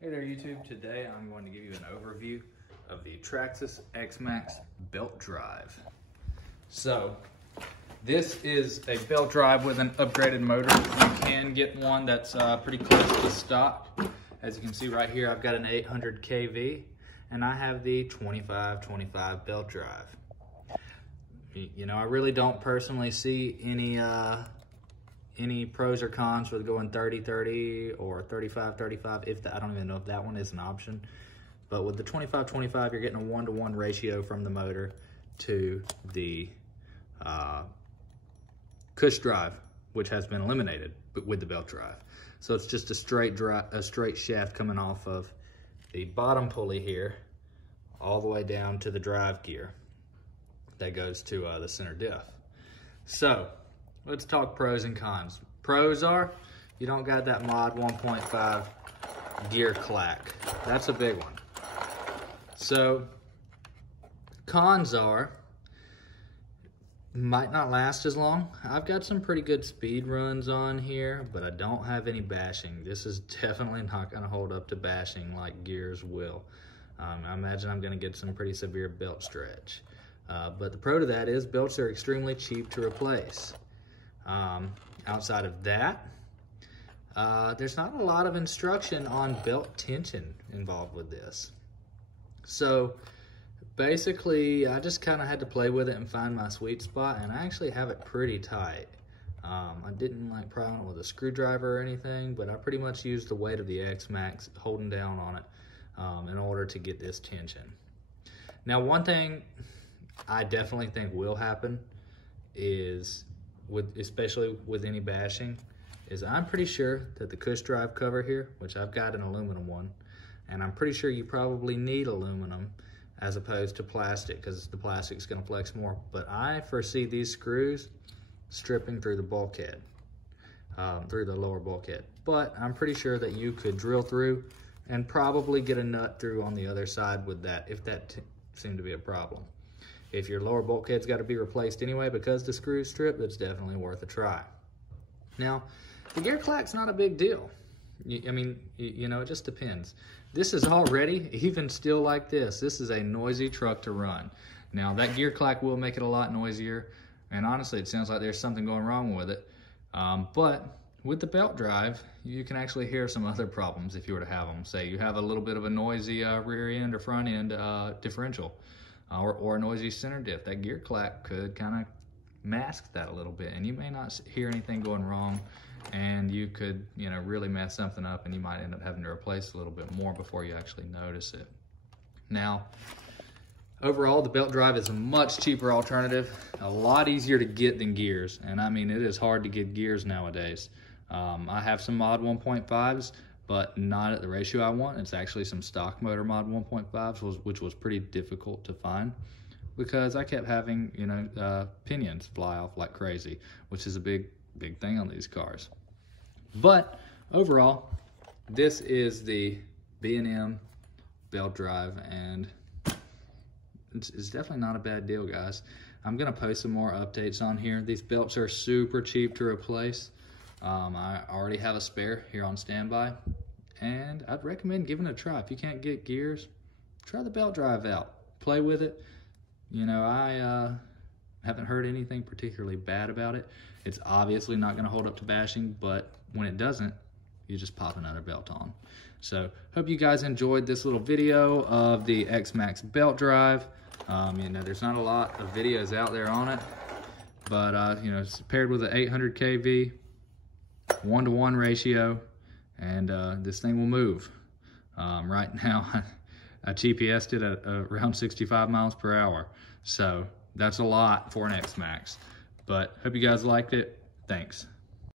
Hey there YouTube, today I'm going to give you an overview of the Traxxas Xmaxx Belt Drive. So, this is a belt drive with an upgraded motor. You can get one that's pretty close to stock. As you can see right here, I've got an 800 kV and I have the 2525 belt drive. You know, I really don't personally see any pros or cons with going 30-30 or 35-35, if I don't even know if that one is an option. But with the 25-25, you're getting a 1-to-1 ratio from the motor to the cush drive, which has been eliminated with the belt drive. So it's just a straight shaft coming off of the bottom pulley here, all the way down to the drive gear that goes to the center diff. So let's talk pros and cons. Pros are, you don't got that mod 1.5 gear clack. That's a big one. So cons are, might not last as long. I've got some pretty good speed runs on here, but I don't have any bashing. This is definitely not gonna hold up to bashing like gears will. I imagine I'm gonna get some pretty severe belt stretch. But the pro to that is belts are extremely cheap to replace. Outside of that, there's not a lot of instruction on belt tension involved with this. So basically, I just kind of had to play with it and find my sweet spot, and I actually have it pretty tight. I didn't like pry on it with a screwdriver or anything, but I pretty much used the weight of the Xmaxx holding down on it in order to get this tension. Now, one thing I definitely think will happen is, especially with any bashing, is I'm pretty sure that the cush drive cover here, which I've got an aluminum one, and I'm pretty sure you probably need aluminum as opposed to plastic, because the plastic's gonna flex more. But I foresee these screws stripping through the bulkhead, through the lower bulkhead. But I'm pretty sure that you could drill through and probably get a nut through on the other side with that, if that seemed to be a problem. If your lower bulkhead's got to be replaced anyway because the screws strip, that's definitely worth a try. Now, the gear clack's not a big deal. I mean, you know, it just depends. This is already, even still like this is a noisy truck to run. Now, that gear clack will make it a lot noisier, and honestly, it sounds like there's something going wrong with it. But with the belt drive, you can actually hear some other problems if you were to have them. Say you have a little bit of a noisy rear end or front end differential. Or a noisy center diff. That gear clack could kind of mask that a little bit, and you may not hear anything going wrong, and you could, you know, really mess something up, and you might end up having to replace a little bit more before you actually notice it. Now, overall, the belt drive is a much cheaper alternative, a lot easier to get than gears, and I mean, it is hard to get gears nowadays. I have some mod 1.5s, but not at the ratio I want. It's actually some stock motor mod 1.5s, which was pretty difficult to find because I kept having, you know, pinions fly off like crazy, which is a big thing on these cars. But overall, this is the B&M belt drive, and it's definitely not a bad deal, guys. I'm gonna post some more updates on here. These belts are super cheap to replace. I already have a spare here on standby, and I'd recommend giving it a try. If you can't get gears, try the belt drive out. Play with it. You know, I haven't heard anything particularly bad about it. It's obviously not going to hold up to bashing, but when it doesn't, you just pop another belt on. So, hope you guys enjoyed this little video of the Xmaxx belt drive. You know, there's not a lot of videos out there on it, but you know, it's paired with an 800 kV. 1-to-1 ratio, and this thing will move. Right now, I GPS'd it at around 65 miles per hour. So that's a lot for an Xmaxx. But hope you guys liked it. Thanks.